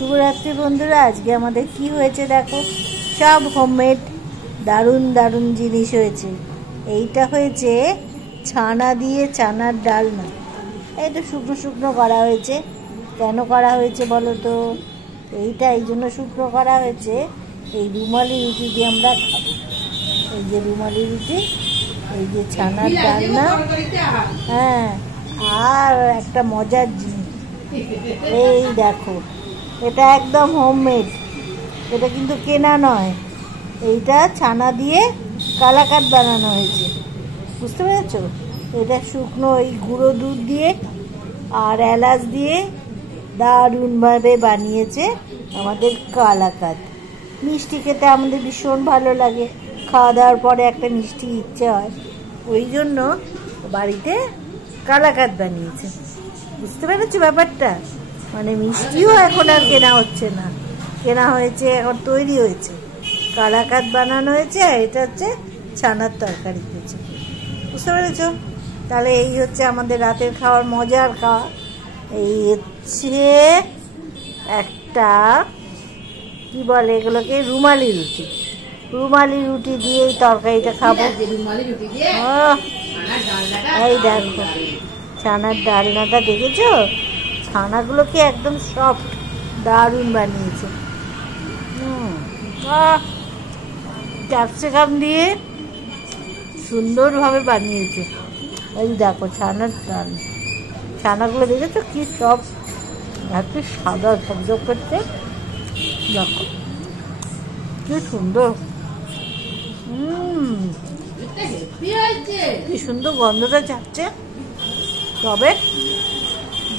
শুভরাত্রি বন্ধুরা। আজকে আমাদের কি হয়েছে দেখো, সব হোমমেড দারুণ দারুণ জিনিস হয়েছে। এইটা হয়েছে ছানা দিয়ে চানার ডালনা। এটা শুকনো শুকনো করা হয়েছে। কেন করা হয়েছে বলো তো? এইটা এই জন্য শুকনো করা হয়েছে, এই রুমালি রুটি দিয়ে আমরা খাবো। এই যে রুমালি রুটি, এই যে ছানার ডালনা, হ্যাঁ, আর একটা মজার জিনিস এই দেখো, এটা একদম হোমমেড, এটা কিন্তু কেনা নয়। এইটা ছানা দিয়ে কালাকাঁদ বানানো হয়েছে, বুঝতে পেরেছ? এটা শুকনো এই গুঁড়ো দুধ দিয়ে আর এলাচ দিয়ে দারুণভাবে বানিয়েছে আমাদের কালাকাঁদ। মিষ্টি খেতে আমাদের ভীষণ ভালো লাগে, খাওয়া দাওয়ার পরে একটা মিষ্টি ইচ্ছে হয়, ওই জন্য বাড়িতে কালাকাঁদ বানিয়েছে। বুঝতে পেরেছো ব্যাপারটা? মানে মিষ্টিও এখন আর কেনা হচ্ছে না, কেনা হয়েছে, এখন তৈরি হয়েছে, কালাকাঁদ বানানো হয়েছে। আর এটা হচ্ছে ছানার তরকারি হয়েছে, বুঝতে পেরেছো? তাহলে এই হচ্ছে আমাদের রাতের খাওয়ার মজার খাওয়া। এই হচ্ছে একটা কি বলে এগুলোকে, রুমালি রুটি। রুমালি রুটি দিয়ে এই তরকারিটা খাবো। এই দেখো ছানার ডালনাটা, দেখেছো? ছানাগুলোকে একদম সফট, দারুণ বানিয়েছে। ক্যাপসিকাম দিয়ে সুন্দরভাবে বানিয়েছে। এই দেখো ছানার ডাল, ছানাগুলো দেখেছো কি সব, এত সাদা ঝকঝক করছে, দেখো কি সুন্দর। কি সুন্দর গন্ধটা যাচ্ছে, তবে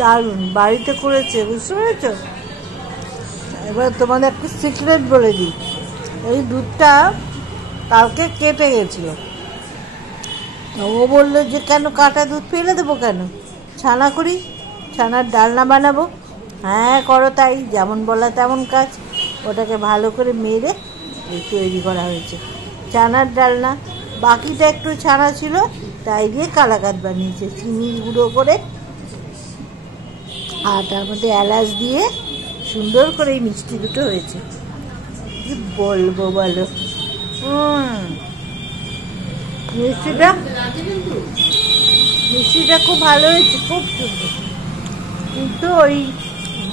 দারুণ, বাড়িতে করেছে, বুঝতে পেরেছ? এবার তোমাদের একটা সিক্রেট বলে দিই। এই দুধটা কালকে কেটে গেছিল, ও বললো যে কেন কাটা দুধ ফেলে দেবো, কেন ছানা করি, ছানার ডালনা বানাবো। হ্যাঁ করো তাই, যেমন বলা তেমন কাজ। ওটাকে ভালো করে মেরে তৈরি করা হয়েছে ছানার ডালনা। বাকিটা একটু ছানা ছিল, তাই দিয়ে কালাকাঁদ বানিয়েছে চিনি গুঁড়ো করে, আর তার মধ্যে এলাচ দিয়ে সুন্দর করে এই মিষ্টি দুটো হয়েছে। কি বলবো বলো, মিষ্টিটা খুব ভালো হয়েছে, খুব সুন্দর। কিন্তু ওই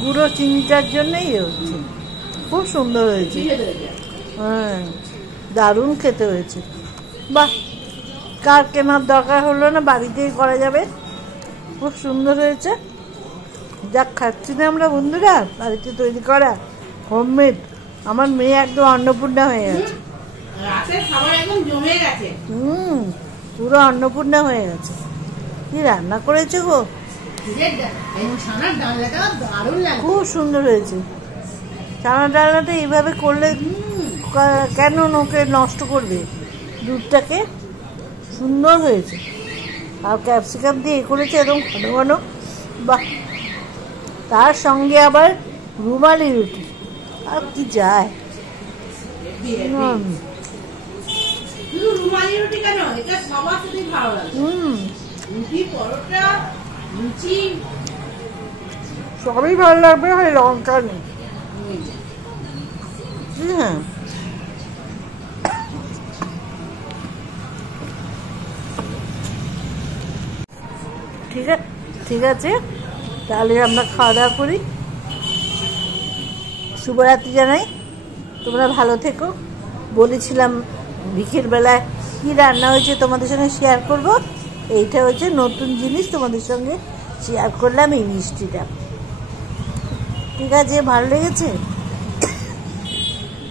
গুঁড়ো চিনিটার জন্যই হচ্ছে, খুব সুন্দর হয়েছে। হ্যাঁ, দারুণ খেতে হয়েছে। বাহ, কার কেনার দরকার হলো না, বাড়িতেই করা যাবে, খুব সুন্দর হয়েছে। যাক, খাচ্ছি না আমরা বন্ধুরা, বাড়িতে তৈরি করা হোমমেড। আমার মেয়ে একদম অন্নপূর্ণা হয়ে গেছে, পুরো অন্নপূর্ণা হয়ে গেছে। কি রান্না করেছে গো, খুব সুন্দর হয়েছে। ছানার ডালনাটা এইভাবে করলে কেন ওকে নষ্ট করবে, দুধটাকে সুন্দর হয়েছে। আর ক্যাপসিকাম দিয়ে করেছে একদম ঘন ঘন, বাহ। তার সঙ্গে আবার রুমালি রুটি, আর কি যায়। সবই ভালো লাগবে, হয় লঙ্কা নেই। হ্যাঁ, ঠিক আছে, তাহলে আমরা খাওয়া দাওয়া করি। শুভরাত্রি জানাই, তোমরা ভালো থেকো। বলেছিলাম বিকেলবেলায় কী রান্না হয়েছে তোমাদের সঙ্গে শেয়ার করব। এইটা হচ্ছে নতুন জিনিস, তোমাদের সঙ্গে শেয়ার করলাম, এই মিষ্টিটা। ঠিক আছে, ভালো লেগেছে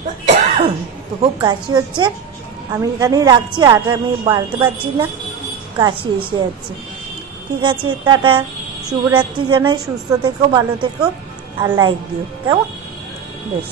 তো? খুব কাশি হচ্ছে, আমি এখানেই রাখছি, আর আমি বাড়তে পারছি না, কাশি এসে যাচ্ছে। ঠিক আছে, টাটা, শুভরাত্রি জানাই, সুস্থ থেকো, ভালো থেকো, আর লাইক দিও, কেমন? বেশ।